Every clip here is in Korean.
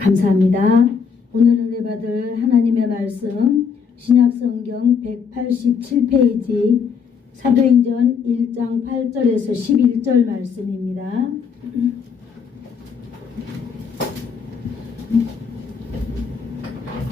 감사합니다. 오늘 은혜 받을 하나님의 말씀 신약성경 187페이지 사도행전 1장 8절에서 11절 말씀입니다.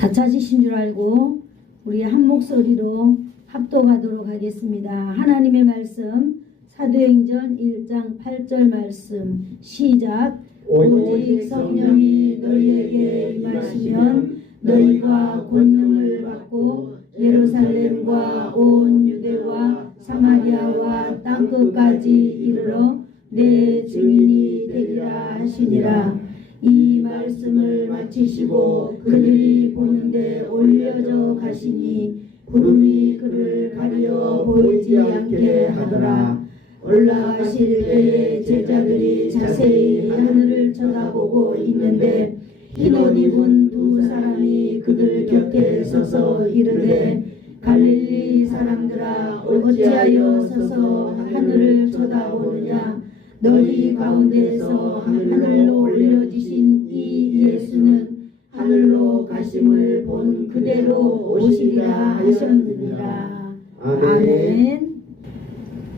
다 찾으신 줄 알고 우리 한 목소리로 합독하도록 하겠습니다. 하나님의 말씀 사도행전 1장 8절 말씀 시작. 오직 성령이 너희에게 임하시면 너희가 권능을 받고 예루살렘과 온 유대와 사마리아와 땅끝까지 이르러 내 증인이 되리라 하시니라. 이 말씀을 마치시고 그들이 보는데 올려져 가시니 구름이 그를 가려 보이지 않게 하더라. 올라가실 때에 제자들이 자세히 하늘을 쳐다보고 있는데 흰 옷 입은 두 사람이 그들 곁에 서서 이르되 갈릴리 사람들아 어찌하여 서서 하늘을 쳐다보느냐. 너희 가운데서 하늘로 올려지신 이 예수는 하늘로 가심을 본 그대로 오시리라 하셨느니라. 아멘.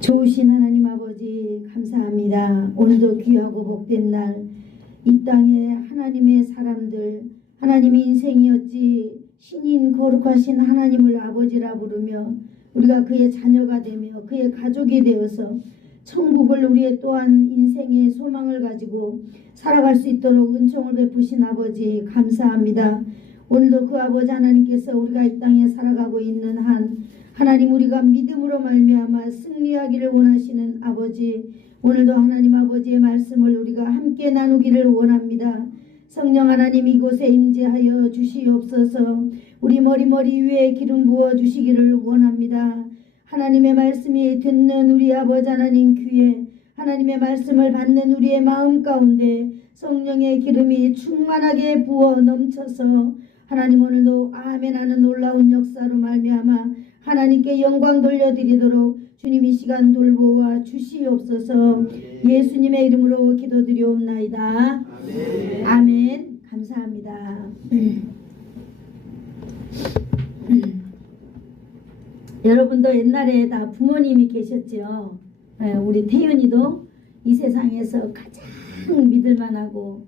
좋으신 하나님 아버지 감사합니다. 오늘도 귀하고 복된 날 이 땅에 하나님의 사람들 하나님의 인생이었지 신인 거룩하신 하나님을 아버지라 부르며 우리가 그의 자녀가 되며 그의 가족이 되어서 천국을 우리의 또한 인생의 소망을 가지고 살아갈 수 있도록 은총을 베푸신 아버지 감사합니다. 오늘도 그 아버지 하나님께서 우리가 이 땅에 살아가고 있는 한 하나님 우리가 믿음으로 말미암아 승리하기를 원하시는 아버지, 오늘도 하나님 아버지의 말씀을 우리가 함께 나누기를 원합니다. 성령 하나님 이곳에 임재하여 주시옵소서. 우리 머리 위에 기름 부어 주시기를 원합니다. 하나님의 말씀이 듣는 우리 아버지 하나님 귀에 하나님의 말씀을 받는 우리의 마음 가운데 성령의 기름이 충만하게 부어 넘쳐서 하나님 오늘도 아멘 하는 놀라운 역사로 말미암아 하나님께 영광 돌려드리도록 주님 이 시간 돌보아 주시옵소서. 예수님의 이름으로 기도드리옵나이다. 아멘. 아멘. 감사합니다. 여러분도 옛날에 다 부모님이 계셨죠. 우리 태윤이도 이 세상에서 가장 믿을만하고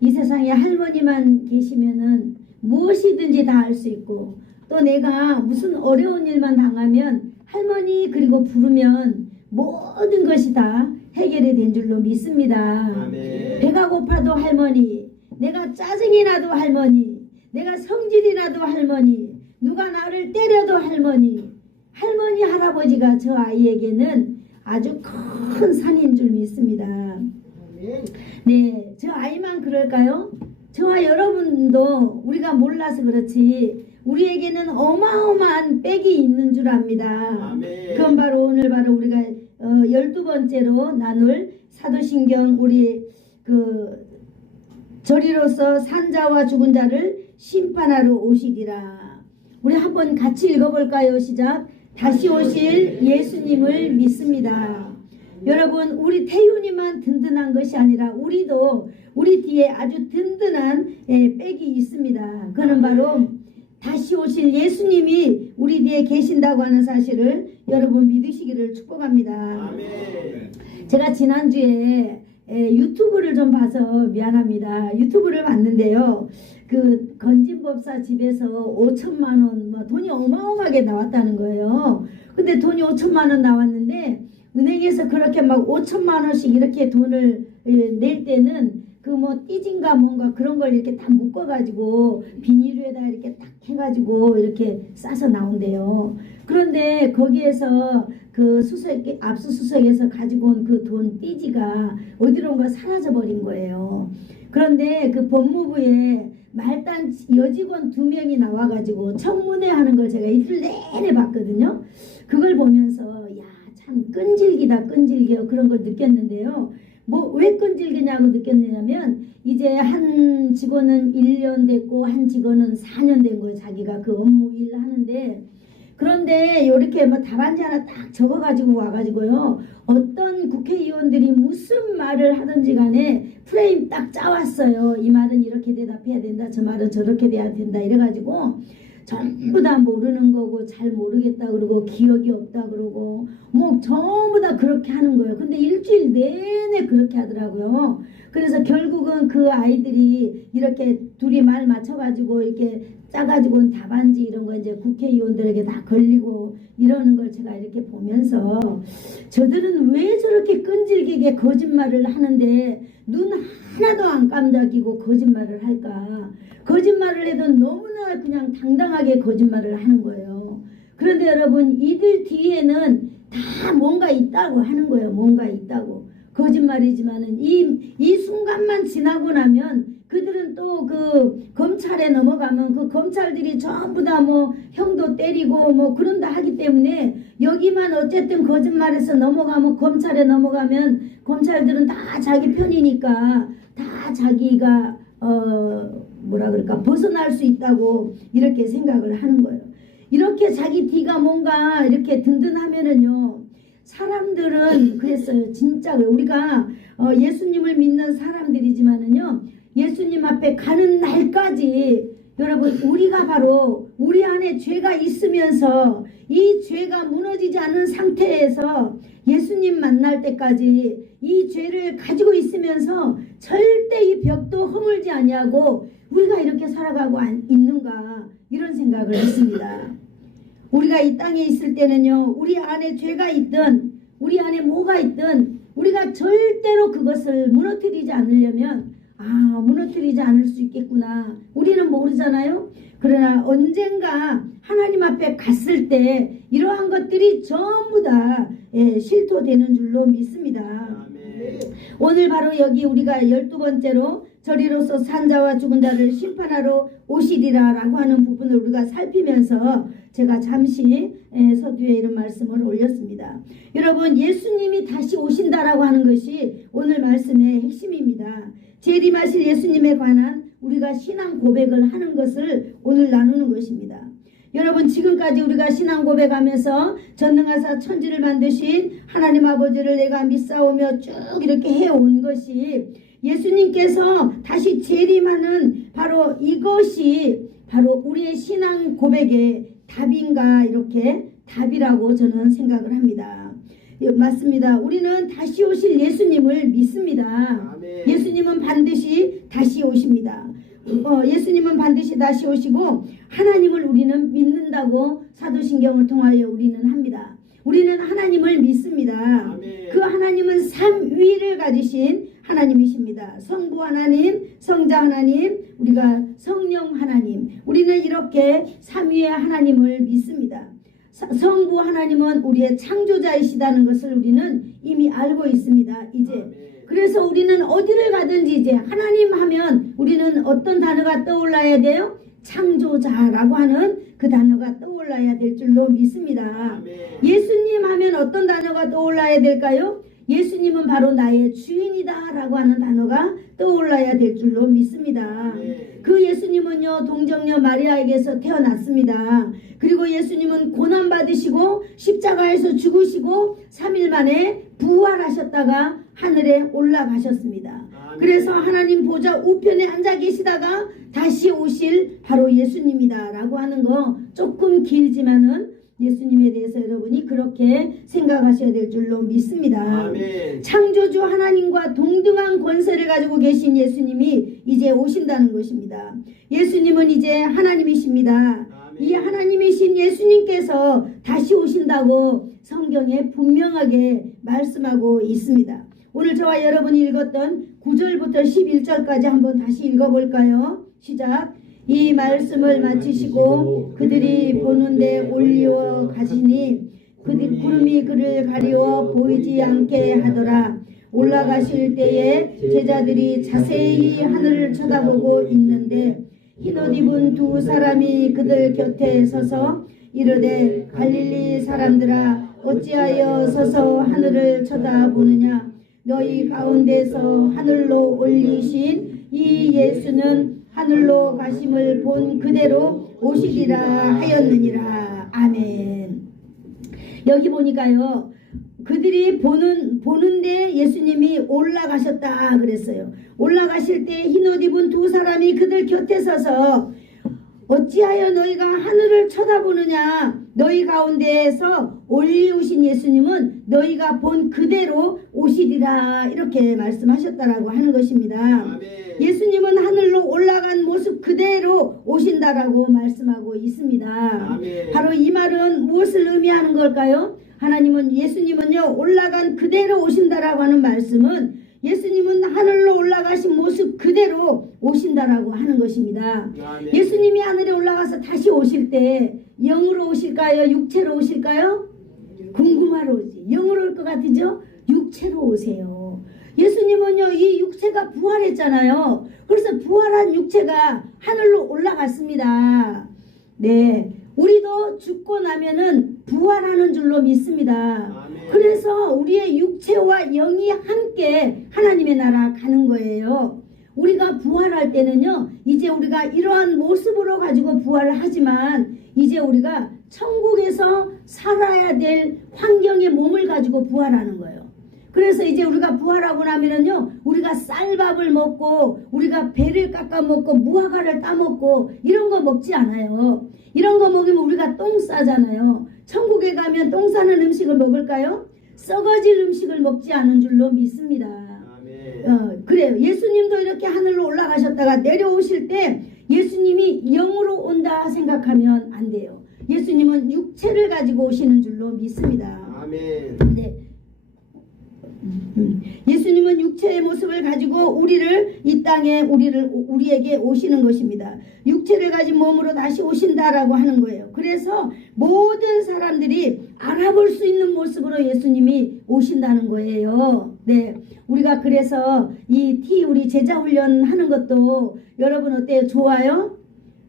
이 세상에 할머니만 계시면은 무엇이든지 다 할 수 있고 또 내가 무슨 어려운 일만 당하면 할머니 그리고 부르면 모든 것이 다 해결이 된 줄로 믿습니다. 아멘. 배가 고파도 할머니, 내가 짜증이 나도 할머니, 내가 성질이 나도 할머니, 누가 나를 때려도 할머니, 할머니 할아버지가 저 아이에게는 아주 큰 산인 줄 믿습니다. 아멘. 네, 저 아이만 그럴까요? 저와 여러분도 우리가 몰라서 그렇지 우리에게는 어마어마한 백이 있는 줄 압니다. 아멘. 그건 바로 오늘 바로 우리가 12번째로 나눌 사도신경 우리 저리로서 산 자와 죽은 자를 심판하러 오시리라. 우리 한번 같이 읽어볼까요? 시작. 다시 오실 예수님을 믿습니다. 여러분 우리 태윤이만 든든한 것이 아니라 우리도 우리 뒤에 아주 든든한 백이 있습니다. 그는 바로 다시 오실 예수님이 우리 뒤에 계신다고 하는 사실을 여러분 믿으시기를 축복합니다. 아멘. 제가 지난주에 유튜브를 좀 봐서 미안합니다. 유튜브를 봤는데요. 그 건진법사 집에서 5천만 원 돈이 어마어마하게 나왔다는 거예요. 근데 돈이 5천만 원 나왔는데 은행에서 그렇게 막 5천만 원씩 이렇게 돈을 낼 때는 그 뭐 띠진가 뭔가 그런 걸 이렇게 다 묶어가지고 비닐에다 이렇게 딱 해가지고 이렇게 싸서 나온대요. 그런데 거기에서 그 압수수색에서 가지고 온 그 돈 띠지가 어디론가 사라져 버린 거예요. 그런데 그 법무부에 말단 여직원 2명이 나와가지고 청문회 하는 걸 제가 이틀 내내 봤거든요. 그걸 보면서 야, 참 끈질기다 끈질겨 그런 걸 느꼈는데요. 뭐 왜 끈질기냐고 느꼈냐면 이제 한 직원은 1년 됐고 한 직원은 4년 된 거예요. 자기가 그 업무 일 하는데 그런데 이렇게 뭐 답안지 하나 딱 적어가지고 와가지고요. 어떤 국회의원들이 무슨 말을 하든지 간에 프레임 딱 짜왔어요. 이 말은 이렇게 대답해야 된다. 저 말은 저렇게 돼야 된다. 이래가지고 전부 다 모르는 거고 잘 모르겠다 그러고 기억이 없다 그러고 뭐 전부 다 그렇게 하는 거예요. 근데 일주일 내내 그렇게 하더라고요. 그래서 결국은 그 아이들이 이렇게 둘이 말 맞춰가지고 이렇게 짜가지고 답안지 이런 거 이제 국회의원들에게 다 걸리고 이러는 걸 제가 이렇게 보면서 저들은 왜 저렇게 끈질기게 거짓말을 하는데 눈 하나도 안 깜짝이고 거짓말을 할까? 거짓말을 해도 너무나 그냥 당당하게 거짓말을 하는 거예요. 그런데 여러분 이들 뒤에는 다 뭔가 있다고 하는 거예요. 뭔가 있다고. 거짓말이지만은 이 순간만 지나고 나면 그들은 또 그 검찰에 넘어가면 그 검찰들이 전부 다 뭐 형도 때리고 뭐 그런다 하기 때문에 여기만 어쨌든 거짓말해서 넘어가면 검찰에 넘어가면 검찰들은 다 자기 편이니까 다 자기가 뭐라 그럴까 벗어날 수 있다고 이렇게 생각을 하는 거예요. 이렇게 자기 뒤가 뭔가 이렇게 든든하면은요. 사람들은 그랬어요. 진짜 우리가 예수님을 믿는 사람들이지만은요. 예수님 앞에 가는 날까지 여러분 우리가 바로 우리 안에 죄가 있으면서 이 죄가 무너지지 않은 상태에서 예수님 만날 때까지 이 죄를 가지고 있으면서 절대 이 벽도 허물지 아니하고 우리가 이렇게 살아가고 있는가 이런 생각을 했습니다. 우리가 이 땅에 있을 때는요. 우리 안에 죄가 있든 우리 안에 뭐가 있든 우리가 절대로 그것을 무너뜨리지 않으려면 무너뜨리지 않을 수 있겠구나. 우리는 모르잖아요. 그러나 언젠가 하나님 앞에 갔을 때 이러한 것들이 전부 다 실토되는 줄로 믿습니다. 오늘 바로 여기 우리가 12번째로 저리로서 산 자와 죽은 자를 심판하러 오시리라 라고 하는 부분을 우리가 살피면서 제가 잠시 서두에 이런 말씀을 올렸습니다. 여러분 예수님이 다시 오신다라고 하는 것이 오늘 말씀의 핵심입니다. 재림하실 예수님에 관한 우리가 신앙 고백을 하는 것을 오늘 나누는 것입니다. 여러분 지금까지 우리가 신앙 고백하면서 전능하사 천지를 만드신 하나님 아버지를 내가 믿사오며 쭉 이렇게 해온 것이 예수님께서 다시 재림하는 바로 이것이 바로 우리의 신앙 고백의 답인가 이렇게 답이라고 저는 생각을 합니다. 맞습니다. 우리는 다시 오실 예수님을 믿습니다. 아멘. 예수님은 반드시 다시 오십니다. 예수님은 반드시 다시 오시고 하나님을 우리는 믿는다고 사도신경을 통하여 우리는 합니다. 우리는 하나님을 믿습니다. 아멘. 그 하나님은 삼위를 가지신 하나님이십니다. 성부 하나님, 성자 하나님, 우리가 성령 하나님, 우리는 이렇게 삼위의 하나님을 믿습니다. 성부 하나님은 우리의 창조자이시다는 것을 우리는 이미 알고 있습니다. 이제 그래서 우리는 어디를 가든지 이제 하나님 하면 우리는 어떤 단어가 떠올라야 돼요? 창조자라고 하는 그 단어가 떠올라야 될 줄로 믿습니다. 예수님 하면 어떤 단어가 떠올라야 될까요? 예수님은 바로 나의 주인이다 라고 하는 단어가 떠올라야 될 줄로 믿습니다. 그 예수님은요 동정녀 마리아에게서 태어났습니다. 그리고 예수님은 고난받으시고 십자가에서 죽으시고 3일 만에 부활하셨다가 하늘에 올라가셨습니다. 그래서 하나님 보좌 우편에 앉아 계시다가 다시 오실 바로 예수님이다 라고 하는 거 조금 길지만은 예수님에 대해서 여러분이 그렇게 생각하셔야 될 줄로 믿습니다. 아멘. 창조주 하나님과 동등한 권세를 가지고 계신 예수님이 이제 오신다는 것입니다. 예수님은 이제 하나님이십니다. 아멘. 이 하나님이신 예수님께서 다시 오신다고 성경에 분명하게 말씀하고 있습니다. 오늘 저와 여러분이 읽었던 9절부터 11절까지 한번 다시 읽어볼까요? 시작. 이 말씀을 마치시고 그들이 보는데 올리어 가시니 구름이 그를 가리워 보이지 않게 하더라. 올라가실 때에 제자들이 자세히 하늘을 쳐다보고 있는데 흰옷 입은 두 사람이 그들 곁에 서서 이르되 갈릴리 사람들아 어찌하여 서서 하늘을 쳐다보느냐. 너희 가운데서 하늘로 올리신 이 예수는 하늘로 가심을 본 그대로 오시리라 하였느니라. 아멘. 여기 보니까요. 그들이 보는데 예수님이 올라가셨다 그랬어요. 올라가실 때 흰옷 입은 두 사람이 그들 곁에 서서 어찌하여 너희가 하늘을 쳐다보느냐. 너희 가운데에서 올리우신 예수님은 너희가 본 그대로 오시리라. 이렇게 말씀하셨다라고 하는 것입니다. 아멘. 예수님은 하늘로 올라간 모습 그대로 오신다라고 말씀하고 있습니다. 아멘. 바로 이 말은 무엇을 의미하는 걸까요? 예수님은요 올라간 그대로 오신다라고 하는 말씀은 예수님은 하늘로 올라가신 모습 그대로 오신다라고 하는 것입니다. 아멘. 예수님이 하늘에 올라가서 다시 오실 때 영으로 오실까요? 육체로 오실까요? 궁금하러 오지. 영으로 올 것 같으죠? 육체로 오세요. 예수님은요 이 육체가 부활했잖아요. 그래서 부활한 육체가 하늘로 올라갔습니다. 네, 우리도 죽고 나면은 부활하는 줄로 믿습니다. 아멘. 그래서 우리의 육체와 영이 함께 하나님의 나라 가는 거예요. 우리가 부활할 때는요 이제 우리가 이러한 모습으로 가지고 부활을 하지만 이제 우리가 천국에서 살아야 될 환경의 몸을 가지고 부활하는 거예요. 그래서 이제 우리가 부활하고 나면은요 우리가 쌀밥을 먹고 우리가 배를 깎아 먹고 무화과를 따 먹고 이런 거 먹지 않아요. 이런 거 먹으면 우리가 똥 싸잖아요. 천국에 가면 똥 싸는 음식을 먹을까요? 썩어질 음식을 먹지 않은 줄로 믿습니다. 아멘. 그래요. 예수님도 이렇게 하늘로 올라가셨다가 내려오실 때 예수님이 영으로 온다 생각하면 안 돼요. 예수님은 육체를 가지고 오시는 줄로 믿습니다. 아멘. 네. 예수님은 육체의 모습을 가지고 이 땅에 우리에게 오시는 것입니다. 육체를 가진 몸으로 다시 오신다라고 하는 거예요. 그래서 모든 사람들이 알아볼 수 있는 모습으로 예수님이 오신다는 거예요. 네, 우리가 그래서 우리 제자 훈련 하는 것도 여러분 어때요? 좋아요?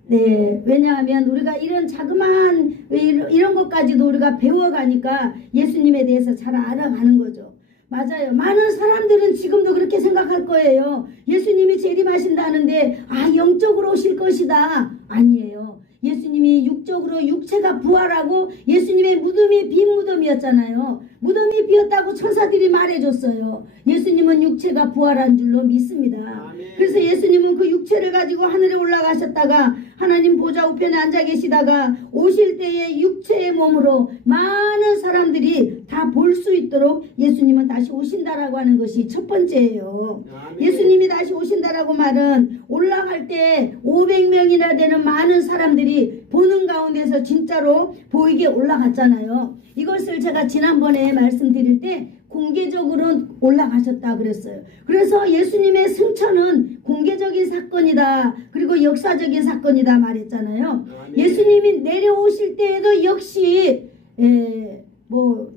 네, 왜냐하면 우리가 이런 자그마한 이런 것까지도 우리가 배워가니까 예수님에 대해서 잘 알아가는 거죠. 맞아요. 많은 사람들은 지금도 그렇게 생각할 거예요. 예수님이 재림하신다는데 영적으로 오실 것이다. 아니에요. 예수님이 육적으로 육체가 부활하고 예수님의 무덤이 빈 무덤이었잖아요. 무덤이 비었다고 천사들이 말해줬어요. 예수님은 육체가 부활한 줄로 믿습니다. 아멘. 그래서 예수님은 그 육체를 가지고 하늘에 올라가셨다가 하나님 보좌 우편에 앉아 계시다가 오실 때에 육체의 몸으로 많은 사람들이 다 볼 수 있도록 예수님은 다시 오신다라고 하는 것이 첫 번째예요. 아멘. 예수님이 다시 오신다라고 말은 올라갈 때 500명이나 되는 많은 사람들이 보는 가운데서 진짜로 보이게 올라갔잖아요. 이것을 제가 지난번에 말씀드릴 때 공개적으로 올라가셨다 그랬어요. 그래서 예수님의 승천은 공개적인 사건이다. 그리고 역사적인 사건이다 말했잖아요. 아멘. 예수님이 내려오실 때에도 역시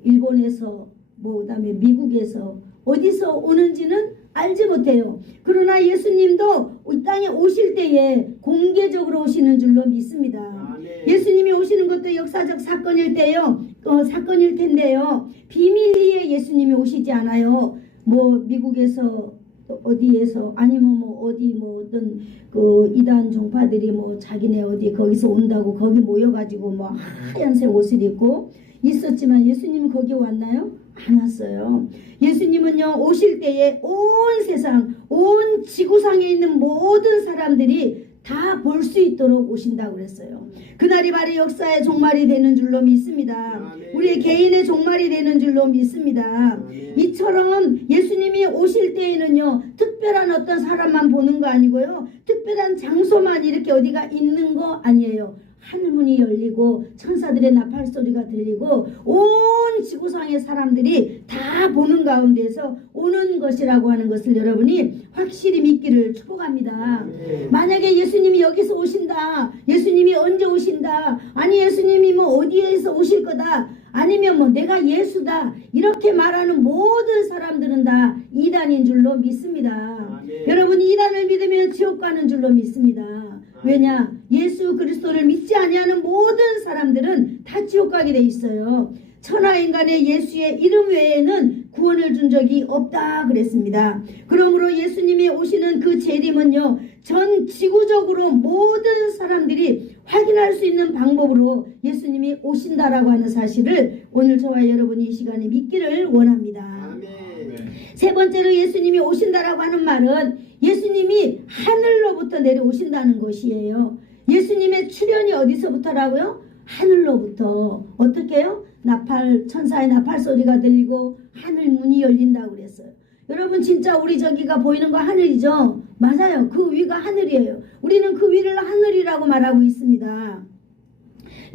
일본에서 그다음에 미국에서 어디서 오는지는 알지 못해요. 그러나 예수님도 이 땅에 오실 때에 공개적으로 오시는 줄로 믿습니다. 아멘. 예수님이 오시는 것도 역사적 사건일 텐데요. 비밀리에 예수님이 오시지 않아요. 미국에서 어디에서 아니면 어떤 이단 종파들이 자기네 어디 거기서 온다고 거기 모여가지고 하얀색 옷을 입고 있었지만 예수님은 거기 왔나요? 안 왔어요. 예수님은요 오실 때에 온 세상 온 지구상에 있는 모든 사람들이 다 볼 수 있도록 오신다고 그랬어요. 그날이 바로 역사의 종말이 되는 줄로 믿습니다. 아멘. 우리의 개인의 종말이 되는 줄로 믿습니다. 아멘. 이처럼 예수님이 오실 때에는요 특별한 어떤 사람만 보는 거 아니고요 특별한 장소만 이렇게 어디가 있는 거 아니에요. 하늘문이 열리고 천사들의 나팔 소리가 들리고 온 지구상의 사람들이 다 보는 가운데서 오는 것이라고 하는 것을 여러분이 확실히 믿기를 축복합니다. 만약에 예수님이 여기서 오신다, 예수님이 언제 오신다, 아니 예수님이 어디에서 오실 거다, 아니면 내가 예수다 이렇게 말하는 모든 사람들은 다 이단인 줄로 믿습니다. 아멘. 여러분 이단을 믿으면 지옥 가는 줄로 믿습니다. 왜냐? 예수 그리스도를 믿지 아니하는 모든 사람들은 다 지옥 가게 돼 있어요. 천하인간의 예수의 이름 외에는 구원을 준 적이 없다 그랬습니다. 그러므로 예수님이 오시는 그 재림은요, 전 지구적으로 모든 사람들이 확인할 수 있는 방법으로 예수님이 오신다라고 하는 사실을 오늘 저와 여러분이 이 시간에 믿기를 원합니다. 아멘. 세 번째로 예수님이 오신다라고 하는 말은 예수님이 하늘로부터 내려오신다는 것이에요. 예수님의 출현이 어디서부터라고요? 하늘로부터. 어떻게 해요? 천사의 나팔 소리가 들리고 하늘 문이 열린다고 그랬어요. 여러분, 진짜 우리 저기가 보이는 거 하늘이죠? 맞아요. 그 위가 하늘이에요. 우리는 그 위를 하늘이라고 말하고 있습니다.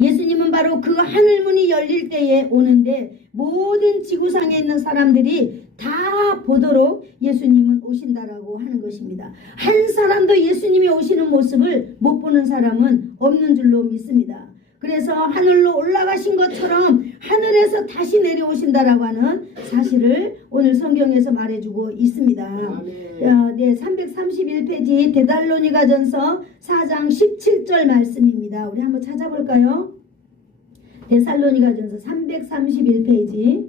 예수님은 바로 그 하늘문이 열릴 때에 오는데 모든 지구상에 있는 사람들이 다 보도록 예수님은 오신다라고 하는 것입니다. 한 사람도 예수님이 오시는 모습을 못 보는 사람은 없는 줄로 믿습니다. 그래서 하늘로 올라가신 것처럼 하늘에서 다시 내려오신다라고 하는 사실을 오늘 성경에서 말해주고 있습니다. 네, 331페이지 데살로니가전서 4장 17절 말씀입니다. 우리 한번 찾아볼까요? 데살로니가전서 331페이지.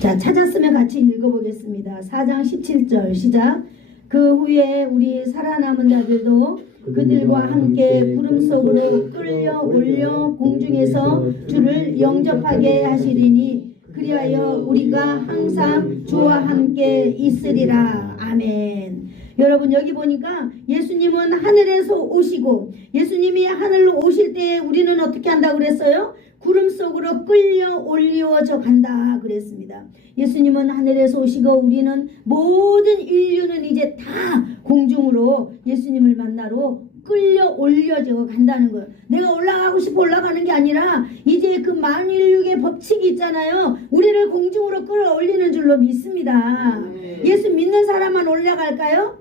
자, 찾았으면 같이 읽어보겠습니다. 4장 17절 시작. 그 후에 우리 살아남은 자들도 그들과 함께 구름 속으로 끌려 올려 공중에서 주를 영접하게 하시리니 그리하여 우리가 항상 주와 함께 있으리라. 아멘. 여러분, 여기 보니까 예수님은 하늘에서 오시고 예수님이 하늘로 오실 때 우리는 어떻게 한다고 그랬어요? 구름 속으로 끌려 올리워져 간다 그랬습니다. 예수님은 하늘에서 오시고 우리는 모든 인류는 이제 다 공중으로 예수님을 만나러 끌려 올려져 간다는 거예요. 내가 올라가고 싶어 올라가는 게 아니라 이제 그 만인류의 법칙이 있잖아요. 우리를 공중으로 끌어올리는 줄로 믿습니다. 예수 믿는 사람만 올라갈까요?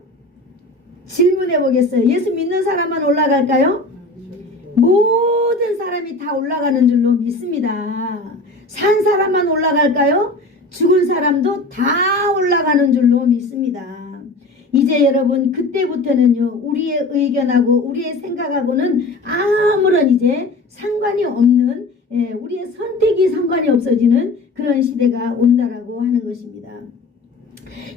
질문해 보겠어요. 예수 믿는 사람만 올라갈까요? 모든 사람이 다 올라가는 줄로 믿습니다. 산 사람만 올라갈까요? 죽은 사람도 다 올라가는 줄로 믿습니다. 이제 여러분, 그때부터는요, 우리의 의견하고 우리의 생각하고는 아무런 이제 상관이 없는, 우리의 선택이 상관이 없어지는 그런 시대가 온다라고 하는 것입니다.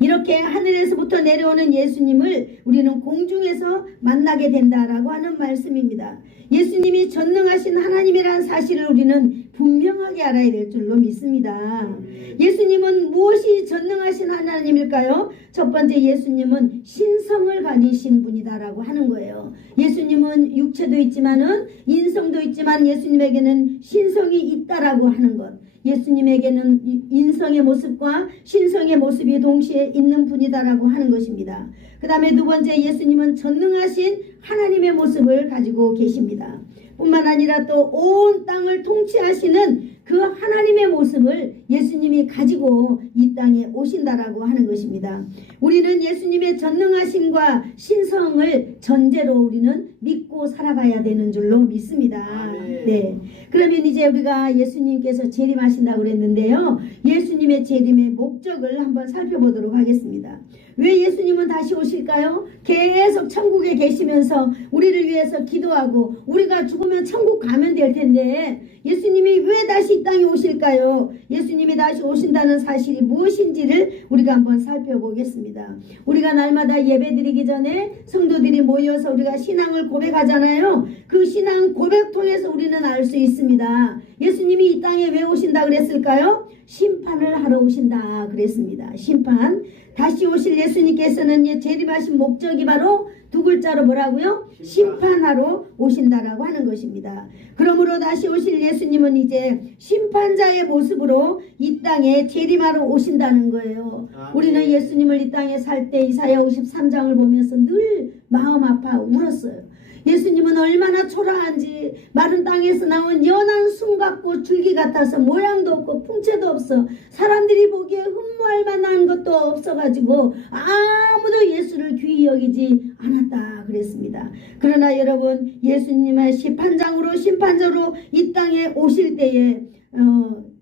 이렇게 하늘에서부터 내려오는 예수님을 우리는 공중에서 만나게 된다라고 하는 말씀입니다. 예수님이 전능하신 하나님이라는 사실을 우리는 분명하게 알아야 될 줄로 믿습니다. 예수님은 무엇이 전능하신 하나님일까요? 첫 번째, 예수님은 신성을 가지신 분이다라고 하는 거예요. 예수님은 육체도 있지만은 인성도 있지만 예수님에게는 신성이 있다라고 하는 것. 예수님에게는 인성의 모습과 신성의 모습이 동시에 있는 분이다라고 하는 것입니다. 그 다음에 두 번째, 예수님은 전능하신 하나님의 모습을 가지고 계십니다. 뿐만 아니라 또 온 땅을 통치하시는 그 하나님의 모습을 예수님이 가지고 이 땅에 오신다라고 하는 것입니다. 우리는 예수님의 전능하심과 신성을 전제로 우리는 믿고 살아가야 되는 줄로 믿습니다. 네. 그러면 이제 우리가 예수님께서 재림하신다고 그랬는데요. 예수님의 재림의 목적을 한번 살펴보도록 하겠습니다. 왜 예수님은 다시 오실까요? 계속 천국에 계시면서 우리를 위해서 기도하고 우리가 죽으면 천국 가면 될 텐데 예수님이 왜 다시 이 땅에 오실까요? 예수님이 다시 오신다는 사실이 무엇인지를 우리가 한번 살펴보겠습니다. 우리가 날마다 예배드리기 전에 성도들이 모여서 우리가 신앙을 고백하잖아요. 그 신앙 고백 통해서 우리는 알 수 있습니다. 예수님이 이 땅에 왜 오신다 그랬을까요? 심판을 하러 오신다 그랬습니다. 심판. 다시 오실 예수님께서는 재림하신 목적이 바로 두 글자로 뭐라고요? 심판하러 오신다라고 하는 것입니다. 그러므로 다시 오실 예수님은 이제 심판자의 모습으로 이 땅에 재림하러 오신다는 거예요. 우리는 예수님을 이 땅에 살 때 이사야 53장을 보면서 늘 마음 아파 울었어요. 예수님은 얼마나 초라한지, 마른 땅에서 나온 연한 숨 같고 줄기 같아서 모양도 없고 풍채도 없어. 사람들이 보기에 흠모할 만한 것도 없어가지고 아무도 예수를 귀히 여기지 않았다 그랬습니다. 그러나 여러분, 예수님의 심판자로 이 땅에 오실 때에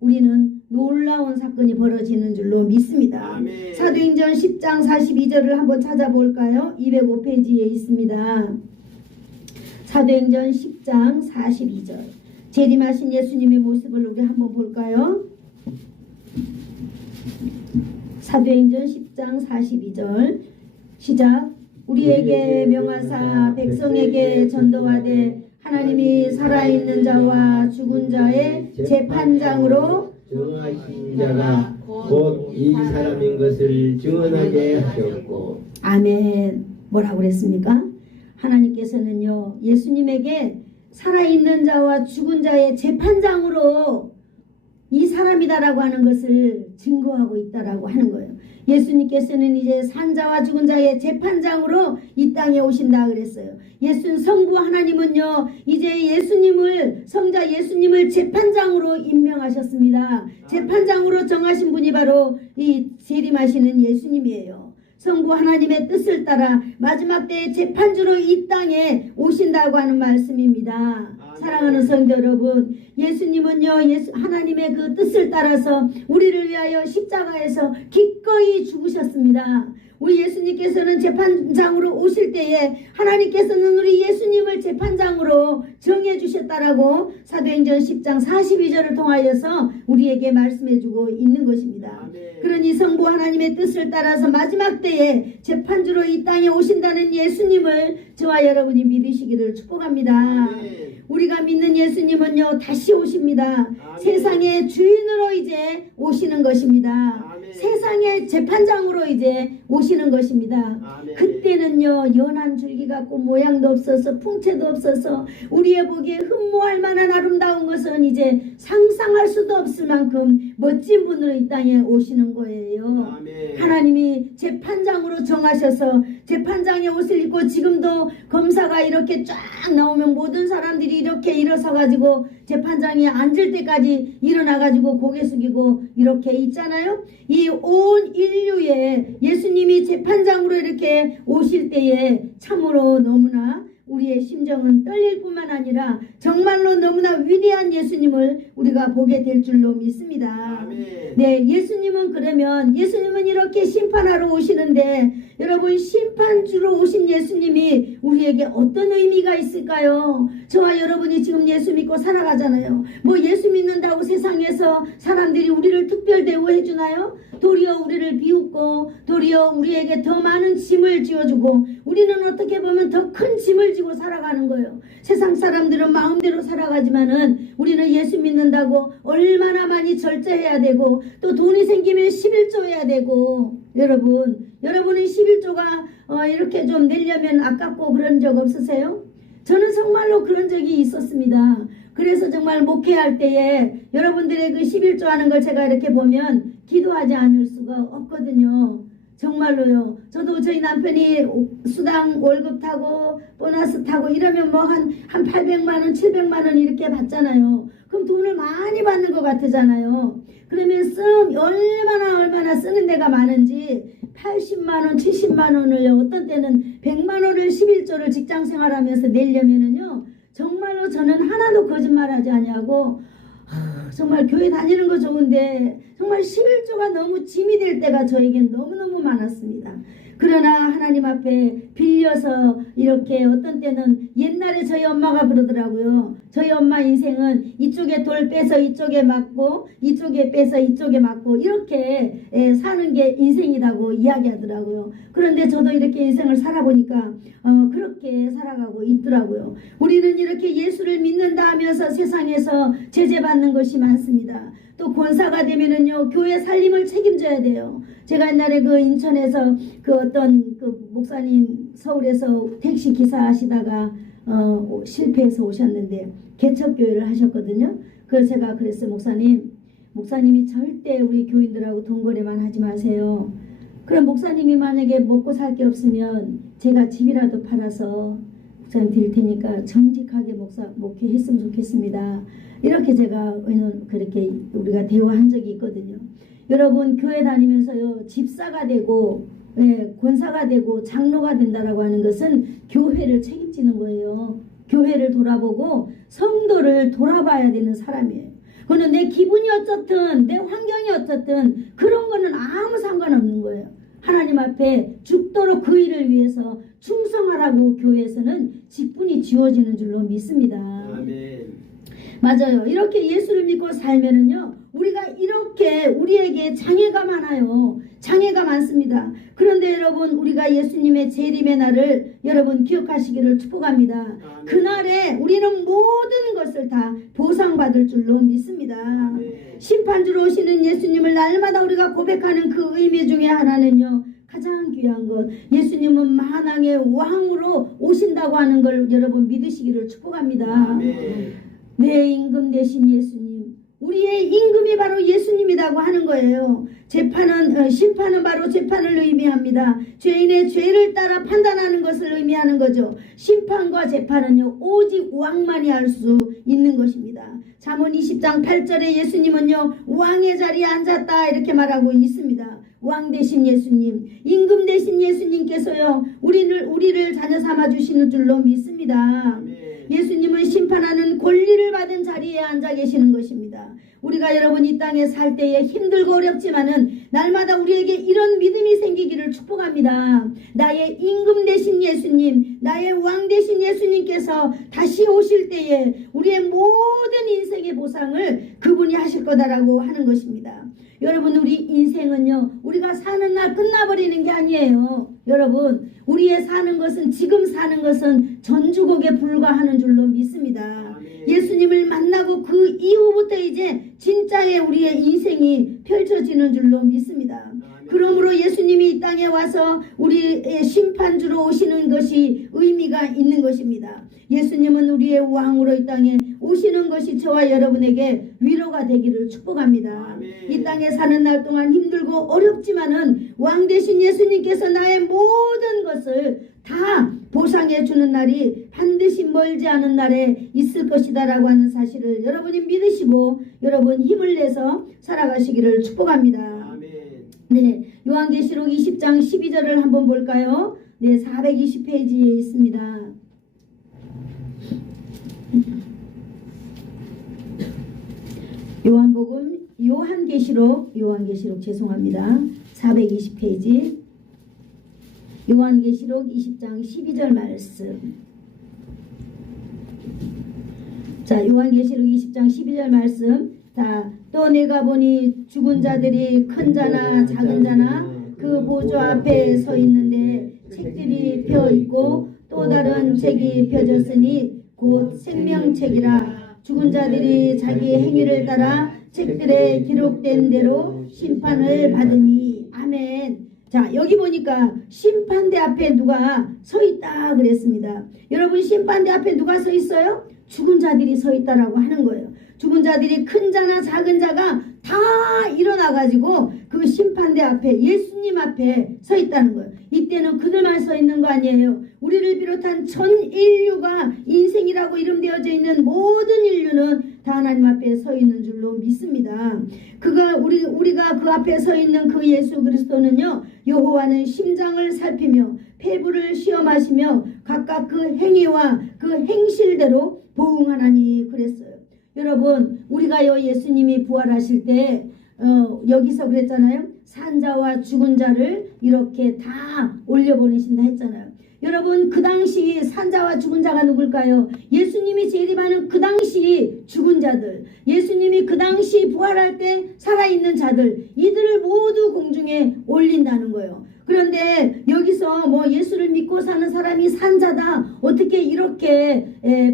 우리는 놀라운 사건이 벌어지는 줄로 믿습니다. 아멘. 사도행전 10장 42절을 한번 찾아볼까요? 205페이지에 있습니다. 사도행전 10장 42절. 재림하신 예수님의 모습을 우리 한번 볼까요? 사도행전 10장 42절 시작. 우리에게 명하사 백성에게 전도하되 하나님이 살아있는 자와 죽은 자의 재판장으로 정하신 자가 곧 이 사람인 것을 증언하게 하셨고. 아멘. 뭐라고 그랬습니까? 하나님께서는요, 예수님에게 살아있는 자와 죽은 자의 재판장으로 이 사람이다라고 하는 것을 증거하고 있다라고 하는 거예요. 예수님께서는 이제 산자와 죽은 자의 재판장으로 이 땅에 오신다 그랬어요. 성부 하나님은요, 이제 예수님을, 성자 예수님을 재판장으로 임명하셨습니다. 재판장으로 정하신 분이 바로 이 재림하시는 예수님이에요. 성부 하나님의 뜻을 따라 마지막 때의 재판주로 이 땅에 오신다고 하는 말씀입니다. 사랑하는 성도 여러분, 예수님은요, 하나님의 그 뜻을 따라서 우리를 위하여 십자가에서 기꺼이 죽으셨습니다. 우리 예수님께서는 재판장으로 오실 때에 하나님께서는 우리 예수님을 재판장으로 정해 주셨다라고 사도행전 10장 42절을 통하여서 우리에게 말씀해주고 있는 것입니다. 그러니 성부 하나님의 뜻을 따라서 마지막 때에 재판주로 이 땅에 오신다는 예수님을 저와 여러분이 믿으시기를 축복합니다. 우리가 믿는 예수님은요, 다시 오십니다. 세상의 주인으로 이제 오시는 것입니다. 세상의 재판장으로 이제 오시는 것입니다. 그때는요, 연한 줄기 같고 모양도 없어서 풍채도 없어서 우리의 보기에 흠모할 만한 아름다운 것은 이제 상상할 수도 없을 만큼 멋진 분으로 이 땅에 오시는 거예요. 하나님이 재판장으로 정하셔서 재판장의 옷을 입고, 지금도 검사가 이렇게 쫙 나오면 모든 사람들이 이렇게 일어서 가지고 재판장이 앉을 때까지 일어나 가지고 고개 숙이고 이렇게 있잖아요. 이 온 인류에 예수님이 재판장으로 이렇게 오실 때에 참으로 너무나 우리의 심정은 떨릴 뿐만 아니라 정말로 너무나 위대한 예수님을 우리가 보게 될 줄로 믿습니다. 네, 예수님은 이렇게 심판하러 오시는데, 여러분, 심판주로 오신 예수님이 우리에게 어떤 의미가 있을까요? 저와 여러분이 지금 예수 믿고 살아가잖아요. 뭐 예수 믿는다고 세상에서 사람들이 우리를 특별 대우해주나요? 도리어 우리를 비웃고 도리어 우리에게 더 많은 짐을 지어주고, 우리는 어떻게 보면 더 큰 짐을 지고 살아가는 거예요. 세상 사람들은 마음대로 살아가지만은 우리는 예수 믿는다고 얼마나 많이 절제해야 되고, 또 돈이 생기면 11조 해야 되고. 여러분은 11조가 이렇게 좀 내려면 아깝고 그런 적 없으세요? 저는 정말로 그런 적이 있었습니다. 그래서 정말 목회할 때에 여러분들의 그 11조 하는 걸 제가 이렇게 보면 기도하지 않을 수가 없거든요. 정말로요. 저도 저희 남편이 수당 월급 타고 보너스 타고 이러면 뭐 한 800만원 700만원 이렇게 받잖아요. 그럼 돈을 많이 받는 것 같으잖아요. 그러면 얼마나 쓰는 데가 많은지 80만원 70만원을, 어떤 때는 100만원을 11조를 직장생활하면서 내려면은요, 정말로 저는 하나도 거짓말하지 아니하고 정말 교회 다니는 거 좋은데 정말 11조가 너무 짐이 될 때가 저에겐 너무너무 많았습니다. 그러나 하나님 앞에 빌려서 이렇게, 어떤 때는 옛날에 저희 엄마가 그러더라고요. 저희 엄마 인생은 이쪽에 돌 빼서 이쪽에 맞고 이쪽에 빼서 이쪽에 맞고 이렇게 사는 게 인생이라고 이야기하더라고요. 그런데 저도 이렇게 인생을 살아보니까 그렇게 살아가고 있더라고요. 우리는 이렇게 예수를 믿는다 하면서 세상에서 제재받는 것이 많습니다. 또 권사가 되면은요, 교회 살림을 책임져야 돼요. 제가 옛날에 그 인천에서 그 어떤 그 목사님 서울에서 택시 기사 하시다가 실패해서 오셨는데 개척교회를 하셨거든요. 그래서 제가 그랬어요. 목사님이 절대 우리 교인들하고 돈거래만 하지 마세요. 그럼 목사님이 만약에 먹고 살 게 없으면 제가 집이라도 팔아서 목사님 드릴 테니까 정직하게 목회했으면 좋겠습니다. 이렇게 제가 그렇게 우리가 대화한 적이 있거든요. 여러분, 교회 다니면서요, 집사가 되고 권사가 되고 장로가 된다라고 하는 것은 교회를 책임지는 거예요. 교회를 돌아보고 성도를 돌아봐야 되는 사람이에요. 그런데 내 기분이 어떻든 내 환경이 어떻든 그런 거는 아무 상관없는 거예요. 하나님 앞에 죽도록 그 일을 위해서 충성하라고 교회에서는 직분이 지어지는 줄로 믿습니다. 아멘. 맞아요. 이렇게 예수를 믿고 살면은요, 우리가 이렇게 우리에게 장애가 많아요. 장애가 많습니다. 그런데 여러분, 우리가 예수님의 재림의 날을 여러분 기억하시기를 축복합니다. 아멘. 그날에 우리는 모든 것을 다 보상받을 줄로 믿습니다. 아멘. 심판주로 오시는 예수님을 날마다 우리가 고백하는 그 의미 중에 하나는요, 가장 귀한 것, 예수님은 만왕의 왕으로 오신다고 하는 걸 여러분 믿으시기를 축복합니다. 아멘. 내 임금 되신 예수님, 우리의 임금이 바로 예수님이라고 하는 거예요. 심판은 바로 재판을 의미합니다. 죄인의 죄를 따라 판단하는 것을 의미하는 거죠. 심판과 재판은요, 오직 왕만이 할 수 있는 것입니다. 잠언 20장 8절에 예수님은요, 왕의 자리에 앉았다 이렇게 말하고 있습니다. 왕 되신 예수님, 임금 되신 예수님께서요, 우리를 자녀 삼아 주시는 줄로 믿습니다. 아멘. 예수님은 심판하는 권리를 받은 자리에 앉아 계시는 것입니다. 우리가 여러분 이 땅에 살 때에 힘들고 어렵지만은 날마다 우리에게 이런 믿음이 생기기를 축복합니다. 나의 임금 되신 예수님, 나의 왕 되신 예수님께서 다시 오실 때에 우리의 모든 인생의 보상을 그분이 하실 거다라고 하는 것입니다. 여러분, 우리 인생은요, 우리가 사는 날 끝나버리는 게 아니에요. 여러분, 우리의 사는 것은, 지금 사는 것은 전주곡에 불과하는 줄로 믿습니다. 아멘. 예수님을 만나고 그 이후부터 이제 진짜의 우리의 인생이 펼쳐지는 줄로 믿습니다. 아멘. 그러므로 예수님이 이 땅에 와서 우리의 심판주로 오시는 것이 의미가 있는 것입니다. 예수님은 우리의 왕으로 이 땅에 오시는 것이 저와 여러분에게 위로가 되기를 축복합니다. 아멘. 이 땅에 사는 날 동안 힘들고 어렵지만은 왕 되신 예수님께서 나의 모든 것을 다 보상해 주는 날이 반드시 멀지 않은 날에 있을 것이다라고 하는 사실을 여러분이 믿으시고 여러분 힘을 내서 살아가시기를 축복합니다. 아멘. 네, 요한계시록 20장 12절을 한번 볼까요? 네, 420페이지에 있습니다. 요한계시록 죄송합니다. 420페이지. 요한계시록 20장 12절 말씀. 자, 요한계시록 20장 12절 말씀. 자, 또 내가 보니 죽은 자들이 큰 자나 작은 자나 그 보좌 앞에 서 있는데 책들이 펴 있고 또 다른 책이 펴졌으니 곧 생명책이라. 죽은 자들이 자기 행위를 따라 책들에 기록된 대로 심판을 받으니. 아멘. 자, 여기 보니까 심판대 앞에 누가 서 있다 그랬습니다. 여러분, 심판대 앞에 누가 서 있어요? 죽은 자들이 서 있다라고 하는 거예요. 죽은 자들이 큰 자나 작은 자가 다 일어나가지고 그 심판대 앞에, 예수님 앞에 서 있다는 거예요. 이때는 그들만 서 있는 거 아니에요. 우리를 비롯한 전 인류가, 인생이라고 이름되어져 있는 모든 인류는 다 하나님 앞에 서 있는 줄로 믿습니다. 우리가 그 앞에 서 있는 그 예수 그리스도는요, 여호와는 심장을 살피며 폐부를 시험하시며 각각 그 행위와 그 행실대로 보응하나니 그랬어요. 여러분, 우리가요, 예수님이 부활하실 때 여기서 그랬잖아요. 산자와 죽은 자를 이렇게 다 올려보내신다 했잖아요. 여러분, 그 당시 산자와 죽은 자가 누굴까요? 예수님이 재림하는 그 당시 죽은 자들, 예수님이 그 당시 부활할 때 살아있는 자들, 이들을 모두 공중에 올린다는 거예요. 그런데 여기서 뭐 예수를 믿고 사는 사람이 산자다, 어떻게 이렇게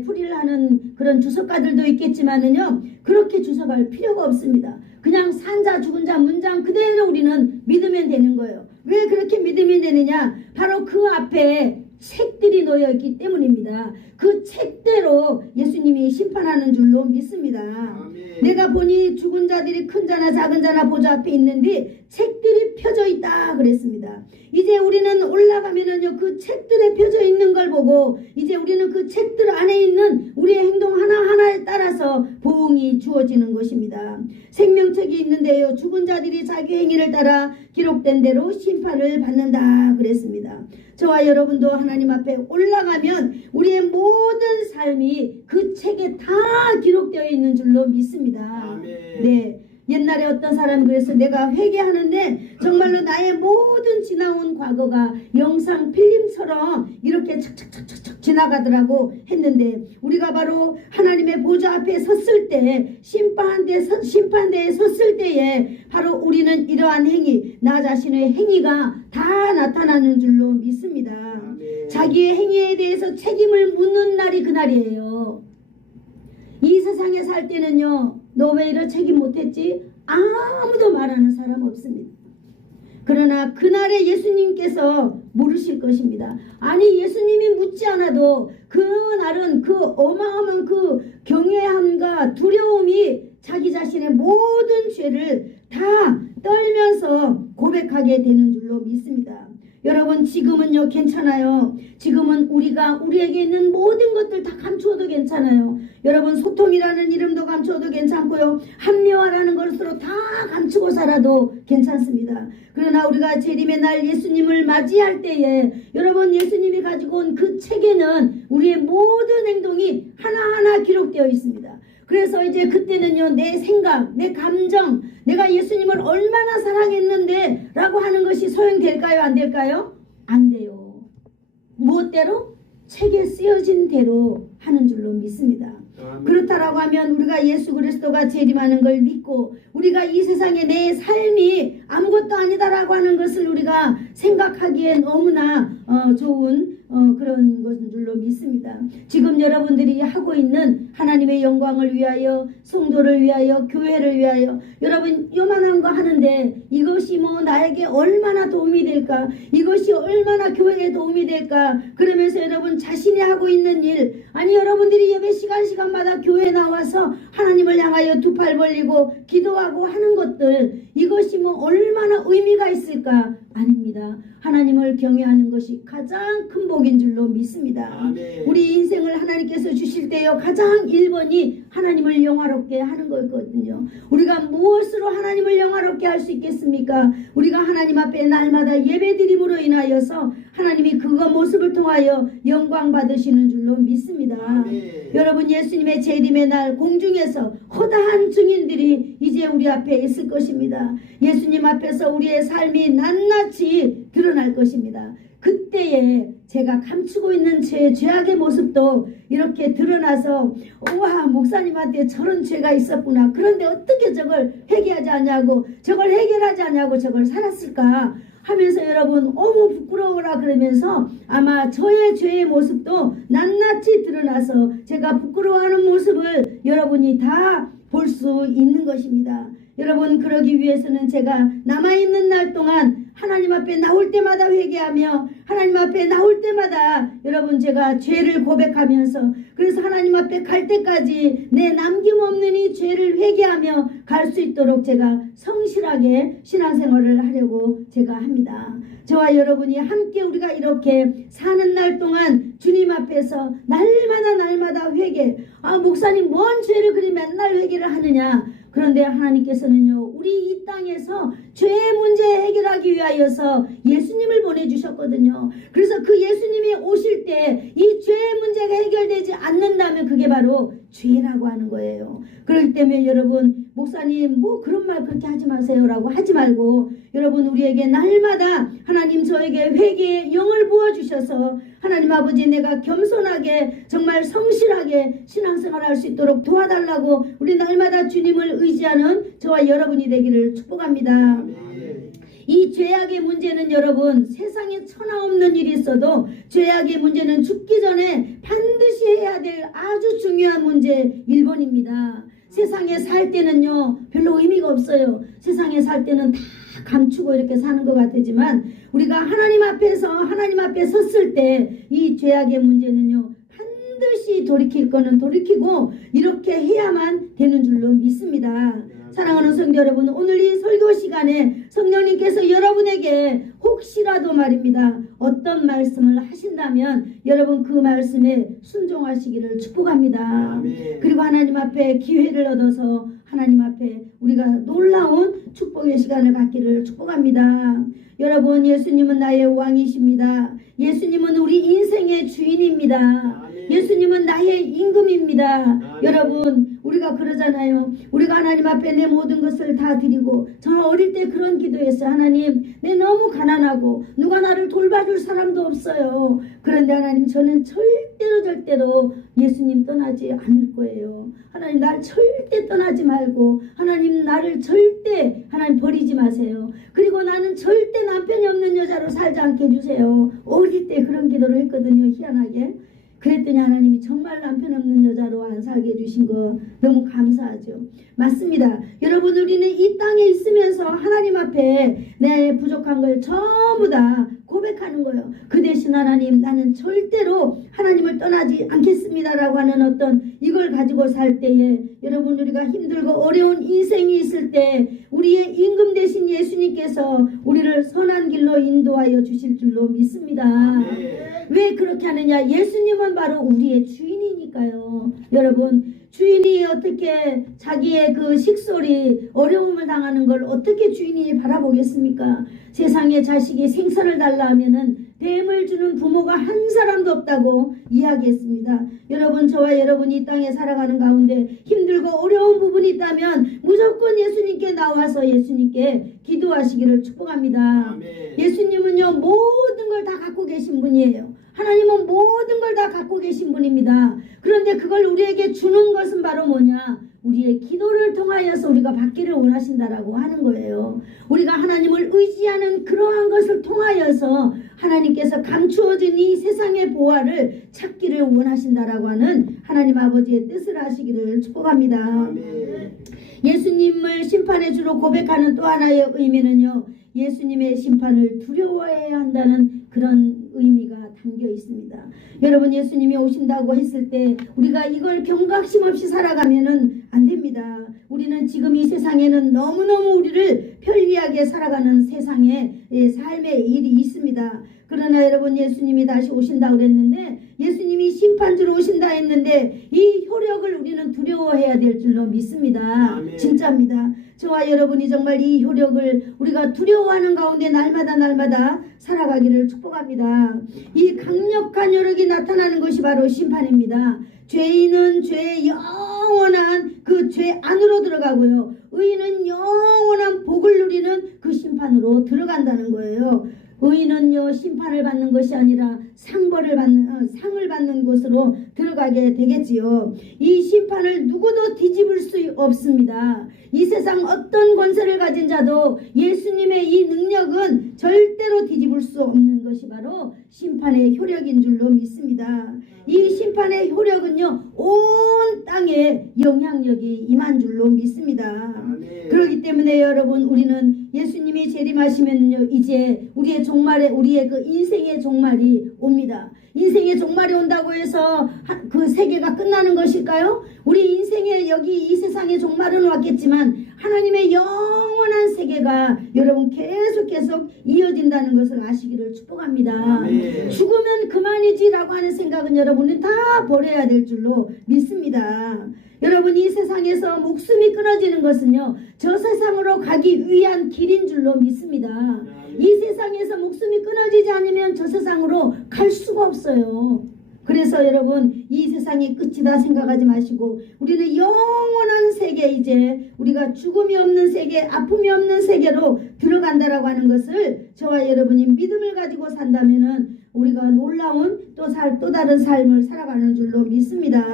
풀이를 하는 그런 주석가들도 있겠지만은요, 그렇게 주석할 필요가 없습니다. 그냥 산자 죽은 자 문장 그대로 우리는 믿으면 되는 거예요. 왜 그렇게 믿으면 되느냐? 바로 그 앞에 책들이 놓여 있기 때문입니다. 그 책대로 예수님이 심판하는 줄로 믿습니다. 아멘. 내가 보니 죽은 자들이 큰 자나 작은 자나 보좌 앞에 있는데 책들이 펴져 있다 그랬습니다. 이제 우리는 올라가면은요, 그 책들에 펴져 있는 걸 보고 이제 우리는 그 책들 안에 있는 우리의 행동 하나하나에 따라서 보응이 주어지는 것입니다. 생명책이 있는데요, 죽은 자들이 자기 행위를 따라 기록된 대로 심판을 받는다 그랬습니다. 저와 여러분도 하나님 앞에 올라가면 우리의 모든 삶이 그 책에 다 기록되어 있는 줄로 믿습니다. 아멘. 네, 옛날에 어떤 사람이 그래서 내가 회개하는데 정말로 나의 모든 지나온 과거가 영상 필름처럼 이렇게 착착착착 지나가더라고 했는데, 우리가 바로 하나님의 보좌 앞에 섰을 때, 심판대에 섰을 때에 바로 우리는 이러한 행위, 나 자신의 행위가 다 나타나는 줄로 믿습니다. 아멘. 자기의 행위에 대해서 책임을 묻는 날이 그날이에요. 이 세상에 살 때는요, 너 왜 이런 책임 못했지? 아무도 말하는 사람 없습니다. 그러나 그날에 예수님께서 물으실 것입니다. 아니, 예수님이 묻지 않아도 그날은 그 어마어마한 그 경외함과 두려움이 자기 자신의 모든 죄를 다 떨면서 고백하게 되는 줄로 믿습니다. 여러분, 지금은요 괜찮아요. 지금은 우리에게 있는 모든 것들 다 감추어도 괜찮아요. 여러분, 소통이라는 이름도 감추어도 괜찮고요, 합리화라는 것으로 다 감추고 살아도 괜찮습니다. 그러나 우리가 재림의 날 예수님을 맞이할 때에 여러분, 예수님이 가지고 온 그 책에는 우리의 모든 행동이 하나하나 기록되어 있습니다. 그래서 이제 그때는요, 내 생각, 내 감정, 내가 예수님을 얼마나 사랑했는데 라고 하는 것이 소용될까요? 안 될까요? 안 돼요. 무엇대로? 책에 쓰여진 대로 하는 줄로 믿습니다. 그렇다라고 하면 우리가 예수 그리스도가 재림하는 걸 믿고 우리가 이 세상에 내 삶이 아무것도 아니다라고 하는 것을 우리가 생각하기에 너무나 좋은 그런 것인 줄로 믿습니다. 지금 여러분들이 하고 있는 하나님의 영광을 위하여, 성도를 위하여, 교회를 위하여, 여러분 요만한 거 하는데 이것이 뭐 나에게 얼마나 도움이 될까, 이것이 얼마나 교회에 도움이 될까, 그러면서 여러분 자신이 하고 있는 일, 아니 여러분들이 예배 시간마다 교회에 나와서 하나님을 향하여 두 팔 벌리고 기도하고 하는 것들, 이것이 뭐 얼마나 의미가 있을까? 아닙니다. 하나님을 경외하는 것이 가장 큰 복인 줄로 믿습니다. 아멘. 우리 인생을 하나님께서 주실 때요, 가장 1번이 하나님을 영화롭게 하는 거거든요. 우리가 무엇으로 하나님을 영화롭게 할 수 있겠습니까? 우리가 하나님 앞에 날마다 예배드림으로 인하여서 하나님이 그거 모습을 통하여 영광 받으시는 줄로 믿습니다. 아멘. 여러분, 예수님의 재림의 날 공중에서 허다한 증인들이 이제 우리 앞에 있을 것입니다. 예수님 앞에서 우리의 삶이 낱낱이 드러날 것입니다. 그때에 제가 감추고 있는 제 죄악의 모습도 이렇게 드러나서, 우와, 목사님한테 저런 죄가 있었구나, 그런데 어떻게 저걸 회개하지 않냐고, 저걸 해결하지 않냐고 저걸 살았을까 하면서 여러분 어머 부끄러워라 그러면서 아마 저의 죄의 모습도 낱낱이 드러나서 제가 부끄러워하는 모습을 여러분이 다 볼 수 있는 것입니다. 여러분, 그러기 위해서는 제가 남아있는 날 동안 하나님 앞에 나올 때마다 회개하며, 하나님 앞에 나올 때마다 여러분 제가 죄를 고백하면서, 그래서 하나님 앞에 갈 때까지 내 남김없는 이 죄를 회개하며 갈 수 있도록 제가 성실하게 신앙생활을 하려고 제가 합니다. 저와 여러분이 함께 우리가 이렇게 사는 날 동안 주님 앞에서 날마다 회개, 목사님 뭔 죄를 그리 맨날 회개를 하느냐. 그런데 하나님께서는요, 우리 이 땅에서 죄의 문제 해결하기 위하여서 예수님을 보내주셨거든요. 그래서 그 예수님이 오실 때 이 죄의 문제가 해결되지 않는다면 그게 바로 죄라고 하는 거예요. 그렇기 때문에 여러분, 목사님 뭐 그런 말 그렇게 하지 마세요 라고 하지 말고, 여러분 우리에게 날마다 하나님 저에게 회개의 영을 부어주셔서 하나님 아버지, 내가 겸손하게 정말 성실하게 신앙생활 할 수 있도록 도와달라고 우리 날마다 주님을 의지하는 저와 여러분이 되기를 축복합니다. 이 죄악의 문제는 여러분, 세상에 천하 없는 일이 있어도 죄악의 문제는 죽기 전에 반드시 해야 될 아주 중요한 문제 1번입니다. 세상에 살 때는요 별로 의미가 없어요. 세상에 살 때는 다 감추고 이렇게 사는 것 같지만 우리가 하나님 앞에 섰을 때 이 죄악의 문제는요 반드시 돌이킬 거는 돌이키고 이렇게 해야만 되는 줄로 믿습니다. 사랑하는 성도 여러분, 오늘 이 설교 시간에 성령님께서 여러분에게 혹시라도 말입니다, 어떤 말씀을 하신다면 여러분 그 말씀에 순종하시기를 축복합니다. 아멘. 그리고 하나님 앞에 기회를 얻어서 하나님 앞에 우리가 놀라운 축복의 시간을 갖기를 축복합니다. 여러분, 예수님은 나의 왕이십니다. 예수님은 우리 인생의 주인입니다. 아멘. 예수님은 나의 임금입니다. 아멘. 여러분 우리가 그러잖아요. 우리가 하나님 앞에 내 모든 것을 다 드리고, 저는 어릴 때 그런 기도했어요. 하나님, 내 너무 가난하고 누가 나를 돌봐줄 사람도 없어요. 그런데 하나님, 저는 절대로 예수님 떠나지 않을 거예요. 하나님, 날 절대 떠나지 말고, 하나님 나를 절대 하나님 버리지 마세요. 그리고 나는 절대 남편이 없는 여자로 살지 않게 해주세요. 어릴 때 그런 기도를 했거든요. 희한하게. 그랬더니 하나님이 정말 남편 없는 여자로 안 살게 해주신 거 너무 감사하죠. 맞습니다. 여러분, 우리는 이 땅에 있으면서 하나님 앞에 내 부족한 걸 전부 다 고백하는 거예요. 그 대신 하나님, 나는 절대로 하나님을 떠나지 않겠습니다라고 하는 어떤 이걸 가지고 살 때에, 여러분, 우리가 힘들고 어려운 인생이 있을 때 우리의 임금 되신 예수님께서 우리를 선한 길로 인도하여 주실 줄로 믿습니다. 아멘. 왜 그렇게 하느냐? 예수님은 바로 우리의 주인이니까요. 여러분, 주인이 어떻게 자기의 그 식솔이 어려움을 당하는 걸 어떻게 주인이 바라보겠습니까? 세상에 자식이 생선을 달라 하면은 뱀을 주는 부모가 한 사람도 없다고 이야기했습니다. 여러분, 저와 여러분이 이 땅에 살아가는 가운데 힘들고 어려운 부분이 있다면 무조건 예수님께 나와서 예수님께 기도하시기를 축복합니다. 아멘. 예수님은요, 모든 걸 다 갖고 계신 분이에요. 하나님은 모든 걸 다 갖고 계신 분입니다. 그런데 그걸 우리에게 주는 것은 바로 뭐냐? 우리의 기도를 통하여서 우리가 받기를 원하신다라고 하는 거예요. 우리가 하나님을 의지하는 그러한 것을 통하여서 하나님께서 감추어진 이 세상의 보화를 찾기를 원하신다라고 하는 하나님 아버지의 뜻을 하시기를 축복합니다. 아멘. 예수님을 심판의 주로 고백하는 또 하나의 의미는요, 예수님의 심판을 두려워해야 한다는 그런 의미가 담겨 있습니다. 여러분, 예수님이 오신다고 했을 때 우리가 이걸 경각심 없이 살아가면은 안 됩니다. 우리는 지금 이 세상에는 너무너무 우리를 편리하게 살아가는 세상에 삶의 일이 있습니다. 그러나 여러분, 예수님이 다시 오신다 그랬는데, 예수님이 심판주로 오신다 했는데 이 효력을 우리는 두려워해야 될 줄로 믿습니다. 아멘. 진짜입니다. 저와 여러분이 정말 이 효력을 우리가 두려워하는 가운데 날마다 살아가기를 축복합니다. 이 강력한 효력이 나타나는 것이 바로 심판입니다. 죄인은 죄의 영원한 그 죄 안으로 들어가고요, 의인은 영원한 복을 누리는 그 심판으로 들어간다는 거예요. 의인은요, 심판을 받는 것이 아니라 상을 받는 곳으로 들어가게 되겠지요. 이 심판을 누구도 뒤집을 수 없습니다. 이 세상 어떤 권세를 가진 자도 예수님의 이 능력은 절대로 뒤집을 수 없는 것이 바로 심판의 효력인 줄로 믿습니다. 이 심판의 효력은요, 온 땅에 영향력이 임한 줄로 믿습니다. 아멘. 그렇기 때문에 여러분, 우리는 예수님이 재림하시면요, 이제 우리의 그 인생의 종말이 옵니다. 인생의 종말이 온다고 해서 그 세계가 끝나는 것일까요? 우리 인생의 여기 이 세상의 종말은 왔겠지만 하나님의 영원한 세계가 여러분 계속 이어진다는 것을 아시기를 축복합니다. 아멘. 죽으면 그만이지라고 하는 생각은 여러분은 다 버려야 될 줄로 믿습니다. 여러분, 이 세상에서 목숨이 끊어지는 것은요, 저 세상으로 가기 위한 길인 줄로 믿습니다. 이 세상에서 목숨이 끊어지지 않으면 저 세상으로 갈 수가 없어요. 그래서 여러분, 이 세상이 끝이다 생각하지 마시고 우리는 영원한 세계, 이제 우리가 죽음이 없는 세계, 아픔이 없는 세계로 들어간다라고 하는 것을 저와 여러분이 믿음을 가지고 산다면은 우리가 놀라운 또 다른 삶을 살아가는 줄로 믿습니다.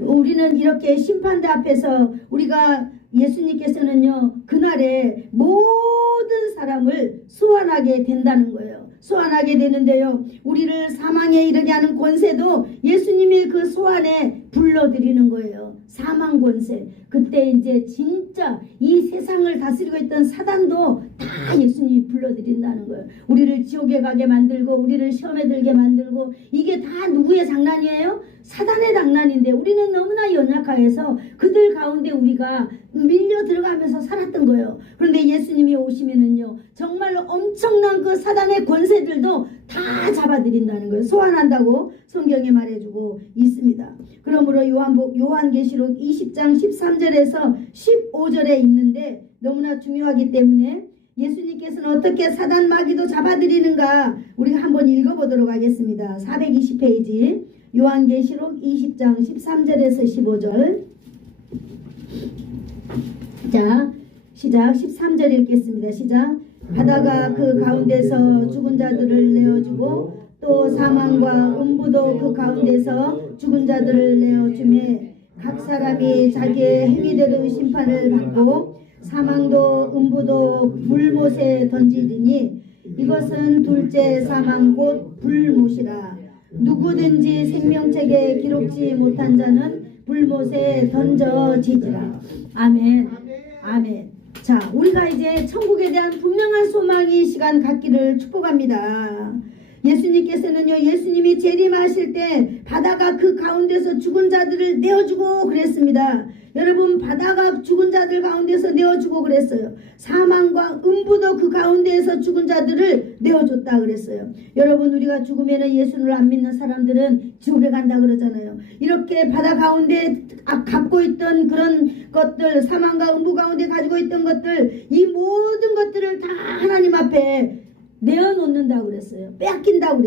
우리는 이렇게 심판대 앞에서 우리가 예수님께서는요, 그날에 모든 사람을 소환하게 된다는 거예요. 소환하게 되는데요, 우리를 사망에 이르게 하는 권세도 예수님이 그 소환에 불러들이는 거예요. 사망 권세. 그때 이제 진짜 이 세상을 다스리고 있던 사단도 다 예수님이 불러들인다는 거예요. 우리를 지옥에 가게 만들고 우리를 시험에 들게 만들고, 이게 다 누구의 장난이에요? 사단의 장난인데 우리는 너무나 연약해서 그들 가운데 우리가 밀려 들어가면서 살았던 거예요. 그런데 예수님이 오시면은요, 정말로 엄청난 그 사단의 권세들도 다 잡아들인다는 거예요. 소환한다고 성경에 말해주고 있습니다. 그러므로 요한계시록 20장 13절에서 15절에 있는데 너무나 중요하기 때문에 예수님께서는 어떻게 사단 마귀도 잡아들이는가 우리가 한번 읽어보도록 하겠습니다. 420페이지 요한계시록 20장 13절에서 15절. 자, 시작. 13절 읽겠습니다. 시작. 바다가 그 가운데서 죽은 자들을 내어주고 또 사망과 음부도 그 가운데서 죽은 자들을 내어주매 각 사람이 자기의 행위대로 심판을 받고 사망도 음부도 불못에 던지리니 이것은 둘째 사망 곧 불못이라. 누구든지 생명책에 기록지 못한 자는 불못에 던져지리라. 아멘. 아멘. 자, 우리가 이제 천국에 대한 분명한 소망이 이 시간 갖기를 축복합니다. 예수님께서는요, 예수님이 재림하실 때 바다가 그 가운데서 죽은 자들을 내어주고 그랬습니다. 여러분, 바다가 죽은 자들 가운데서 내어주고 그랬어요. 사망과 음부도 그 가운데에서 죽은 자들을 내어줬다 그랬어요. 여러분, 우리가 죽으면 예수를 안 믿는 사람들은 지옥에 간다 그러잖아요. 이렇게 바다 가운데 갖고 있던 그런 것들, 사망과 음부 가운데 가지고 있던 것들, 이 모든 것들을 다 하나님 앞에 내어놓는다고 그랬어요. 빼앗긴다고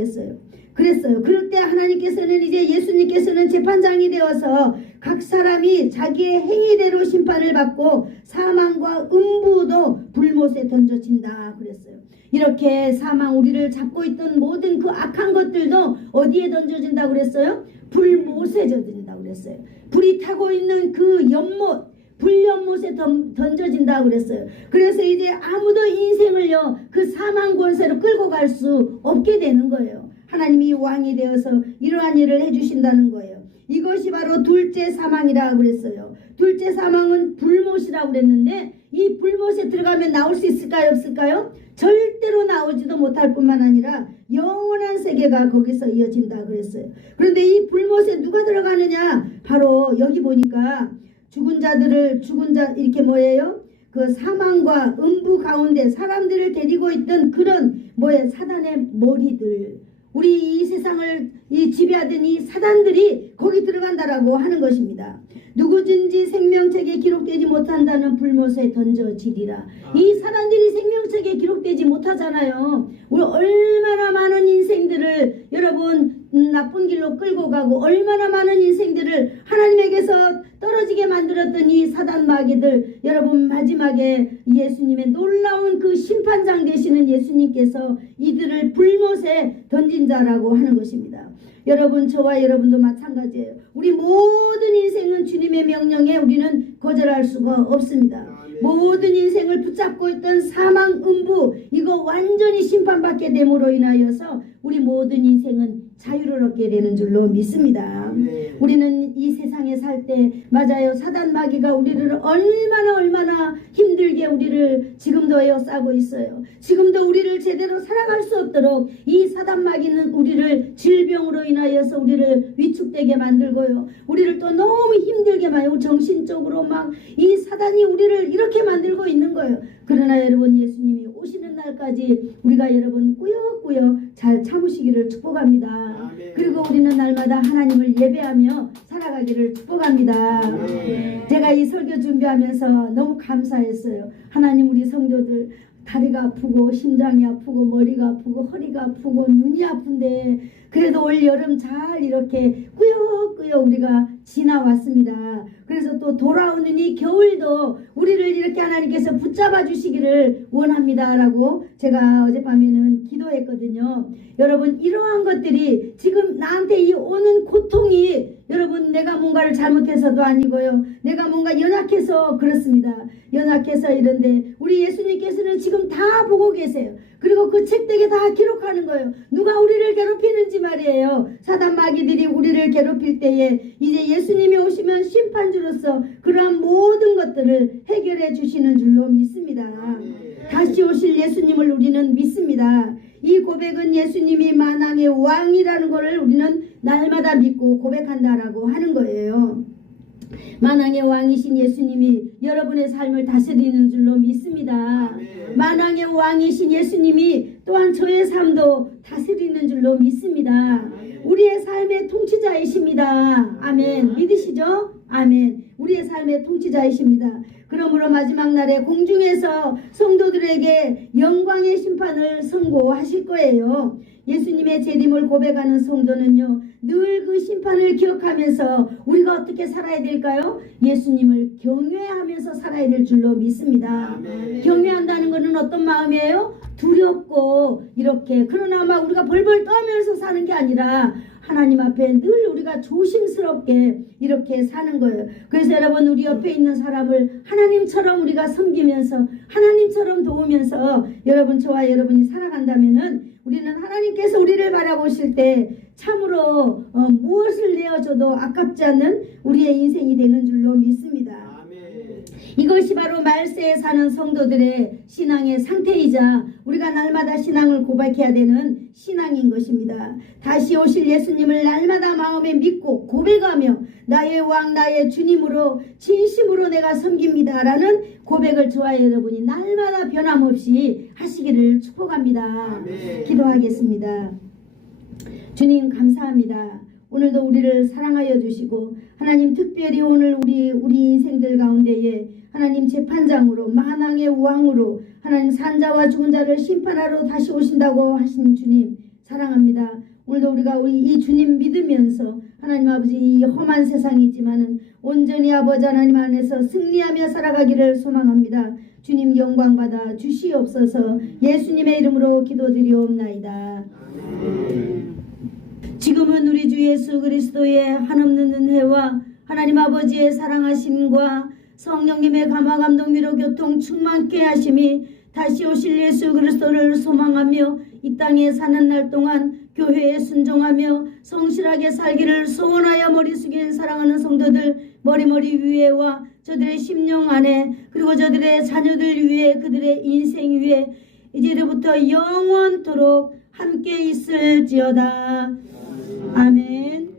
그랬어요. 그럴 때 하나님께서는 이제 예수님께서는 재판장이 되어서 각 사람이 자기의 행위대로 심판을 받고 사망과 음부도 불못에 던져진다 그랬어요. 이렇게 사망, 우리를 잡고 있던 모든 그 악한 것들도 어디에 던져진다고 그랬어요? 불못에 던진다고 그랬어요. 불이 타고 있는 그 연못, 불연못에 던져진다고 그랬어요. 그래서 이제 아무도 인생을요, 그 사망 권세로 끌고 갈 수 없게 되는 거예요. 하나님이 왕이 되어서 이러한 일을 해주신다는 거예요. 이것이 바로 둘째 사망이라고 그랬어요. 둘째 사망은 불못이라고 그랬는데 이 불못에 들어가면 나올 수 있을까요? 없을까요? 절대로 나오지도 못할 뿐만 아니라 영원한 세계가 거기서 이어진다 그랬어요. 그런데 이 불못에 누가 들어가느냐? 바로 여기 보니까 죽은 자 이렇게 뭐예요? 그 사망과 음부 가운데 사람들을 데리고 있던 그런 사단의 머리들, 우리 이 세상을 지배하던 이 사단들이 거기 들어간다라고 하는 것입니다. 누구든지 생명책에 기록되지 못한다는 불못에 던져지리라. 이 사단들이 생명책에 기록되지 못하잖아요. 우리 얼마나 많은 인생들을 여러분 나쁜 길로 끌고 가고 얼마나 많은 인생들을 하나님에게서 떨어지게 만들었던 이 사단 마귀들, 여러분 마지막에 예수님의 놀라운 그 심판장 되시는 예수님께서 이들을 불못에 던진 자라고 하는 것입니다. 여러분, 저와 여러분도 마찬가지예요. 우리 모든 인생은 주님의 명령에 우리는 거절할 수가 없습니다. 모든 인생을 붙잡고 있던 사망, 음부, 이거 완전히 심판받게 됨으로 인하여서 우리 모든 인생은 자유를 얻게 되는 줄로 믿습니다. 우리는 이 세상에 살 때 맞아요, 사단 마귀가 우리를 얼마나 힘들게 우리를 지금도 에워싸고 있어요. 지금도 우리를 제대로 살아갈 수 없도록 이 사단 마귀는 우리를 질병으로 인하여서 우리를 위축되게 만들고요, 우리를 또 너무 힘들게 만들고 정신적으로 막 이 사단이 우리를 이렇게 만들고 있는 거예요. 그러나 여러분, 예수님이 오시는 날까지 우리가 여러분 꾸역꾸역 잘 참으시기를 축복합니다. 그리고 우리는 날마다 하나님을 예배하며 살아가기를 축복합니다. 제가 이 설교 준비하면서 너무 감사했어요. 하나님, 우리 성도들 다리가 아프고 심장이 아프고 머리가 아프고 허리가 아프고 눈이 아픈데 그래도 올 여름 잘 이렇게 꾸역꾸역 우리가 지나왔습니다. 그래서 또 돌아오는 이 겨울도 우리를 이렇게 하나님께서 붙잡아 주시기를 원합니다 라고 제가 어젯밤에는 기도했거든요. 여러분, 이러한 것들이 지금 나한테 이 오는 고통이 여러분 내가 뭔가를 잘못해서도 아니고요, 내가 뭔가 연약해서 그렇습니다. 연약해서 이런데 우리 예수님께서는 지금 다 보고 계세요. 그리고 그 책들에 다 기록하는 거예요. 누가 우리를 괴롭히는지 말이에요. 사단 마귀들이 우리를 괴롭힐 때에 이제 예수님이 오시면 심판주로서 그러한 모든 것들을 해결해 주시는 줄로 믿습니다. 다시 오실 예수님을 우리는 믿습니다. 이 고백은 예수님이 만왕의 왕이라는 것을 우리는 날마다 믿고 고백한다라고 하는 거예요. 만왕의 왕이신 예수님이 여러분의 삶을 다스리는 줄로 믿습니다. 만왕의 왕이신 예수님이 또한 저의 삶도 다스리는 줄로 믿습니다. 우리의 삶의 통치자이십니다. 아멘. 믿으시죠? 아멘. 우리의 삶의 통치자이십니다. 그러므로 마지막 날에 공중에서 성도들에게 영광의 심판을 선고하실 거예요. 예수님의 재림을 고백하는 성도는요, 늘 그 심판을 기억하면서 우리가 어떻게 살아야 될까요? 예수님을 경외하면서 살아야 될 줄로 믿습니다. 아멘. 경외한다는 것은 어떤 마음이에요? 두렵고 이렇게, 그러나 막 우리가 벌벌 떠면서 사는 게 아니라 하나님 앞에 늘 우리가 조심스럽게 이렇게 사는 거예요. 그래서 여러분, 우리 옆에 있는 사람을 하나님처럼 우리가 섬기면서 하나님처럼 도우면서 여러분, 저와 여러분이 살아간다면은 우리는 하나님께서 우리를 바라보실 때 참으로 무엇을 내어줘도 아깝지 않는 우리의 인생이 되는 줄로 믿습니다. 아멘. 이것이 바로 말세에 사는 성도들의 신앙의 상태이자 우리가 날마다 신앙을 고백해야 되는 신앙인 것입니다. 다시 오실 예수님을 날마다 마음에 믿고 고백하며 나의 왕 나의 주님으로 진심으로 내가 섬깁니다 라는 고백을 저와 여러분이 날마다 변함없이 하시기를 축복합니다. 아멘. 기도하겠습니다. 주님 감사합니다. 오늘도 우리를 사랑하여 주시고 하나님, 특별히 오늘 우리 인생들 가운데에 하나님 재판장으로, 만왕의 왕으로 하나님 산자와 죽은 자를 심판하러 다시 오신다고 하신 주님 사랑합니다. 오늘도 우리가 이 주님 믿으면서 하나님 아버지, 이 험한 세상이지만은 온전히 아버지 하나님 안에서 승리하며 살아가기를 소망합니다. 주님 영광 받아 주시옵소서. 예수님의 이름으로 기도드리옵나이다. 지금은 우리 주 예수 그리스도의 한없는 은혜와 하나님 아버지의 사랑하심과 성령님의 감화 감동 위로 교통 충만케 하심이 다시 오실 예수 그리스도를 소망하며 이 땅에 사는 날 동안 교회에 순종하며 성실하게 살기를 소원하여 머리 숙인 사랑하는 성도들 머리 위에와 저들의 심령 안에, 그리고 저들의 자녀들 위에, 그들의 인생 위에 이제부터 영원토록 함께 있을지어다. 아멘.